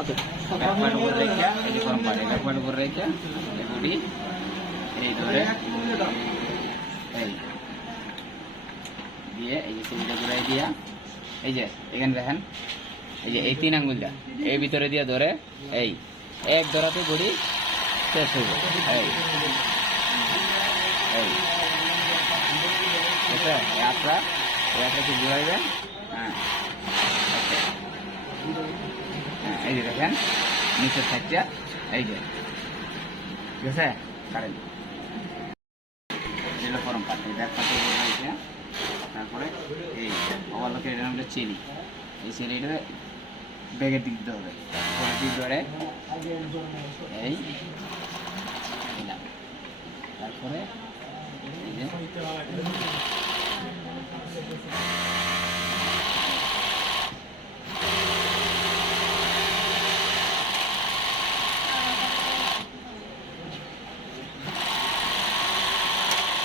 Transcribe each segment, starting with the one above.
ওকে back part উপরে রেখে এই যে ফরম পার্ট ব্যাকপার্ট উপরে রেখে এই বডি এই ধরে এই দিয়ে এই যে সিলিটা ঘুরাই দিয়া এই যে এখানে দেখেন এই যে এই 3 আঙ্গুলটা এই ভিতরে দিয়ে ধরে এই এক ধরাতে বডি শেষ হইবে এই এই এটা আপনারা ঘুরাইবেন। হ্যাঁ এই যে দেখেন নিচের সাইডটা এই যে ঠিক আছে কারেন্ট যেটা ফরম পার্ট এই ব্যাক পার্টের উপর রয়েছে। তারপরে এই ওভারলকের এটা নামটা চেরি এই চেরিটা ব্যাগের দিক দিতে হবে পরের দিক ধরে এই দিলাম। তারপরে এই যে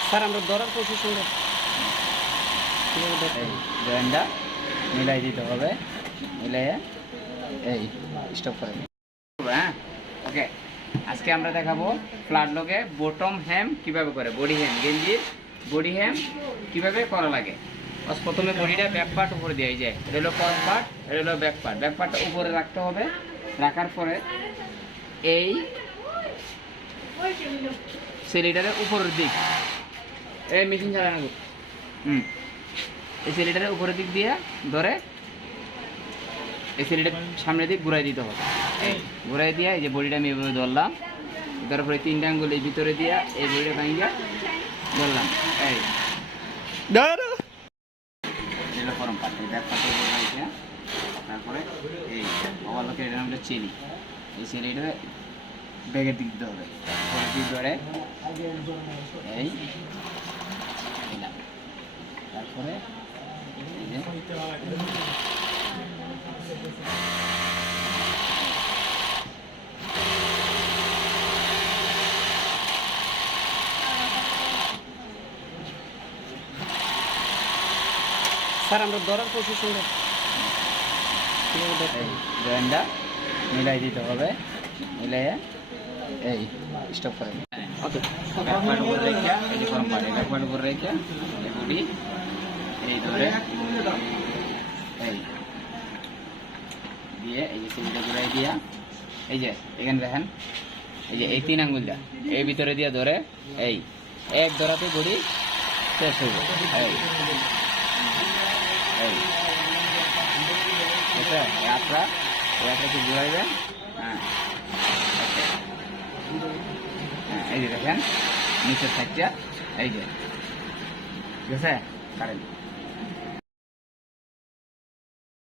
স্যার আমরা ধরার পজিশন জয়েন্টটা মিলাই দিতে হবে মিলাইয়ে এই স্টপ করে হ্যাঁ ওকে। আজকে আমরা দেখাবো ফ্ল্যাট লগে বটম হ্যাম কিভাবে করে বডি হ্যাম গেঞ্জির বডি হ্যাম কিভাবে করা লাগে। প্রথমে বডিটা ব্যাক পার্ট উপরে দিয়ে যায় এটা হলো ফ্রন্ট পার্ট এটা হলো ব্যাক পার্টটা উপরে রাখতে হবে। রাখার পরে এই সিলিন্ডারের উপরের দিক এই মেশিন চালানো এই সিলিন্ডারের উপরের দিক দিয়ে ধরে এই সিলিন্ডার সামনের দিক ঘুরাই দিতে হবে। এই ঘুরাই দিয়ে এই যে বডিটা আমি এভাবে ধরলাম তারপরে 3টা আঙ্গুল এই ভিতরে দিয়ে এই বডিটা ভাঙিয়ে ধরলাম এই ফরম পার্ট এই ব্যাক পার্টের উপর রয়েছে। তারপরে এই ওভারলকের এটা নামটা চেরি এই চেরিটা ব্যাগের দিক দিতে হবে পরের দিক ধরে এই দিলাম। তারপরে এই যে স্যার আমরা ধরার পজিশন জয়েন্টটা মিলাই দিতে হবে মিলাইয়ে এই স্টপ করে ওকে ব্যাকপার্ট উপরে রেখে এই যে ফরম পার্ট ব্যাকপার্ট উপরে রেখে এই বডি এই ধরে এই দিয়ে এই যে সিলিটা ঘুরাই দিয়া এই যে এখানে দেখেন এই যে এই 3 আঙ্গুলটা এই ভিতরে দিয়ে ধরে এই এক ধরাতে বডি শেষ হইবে এই এই এটা আপনারা ঘুরাইবেন। হ্যাঁ এই যে দেখেন নিচের সাইডটা এই যে ঠিক আছে কারেন্ট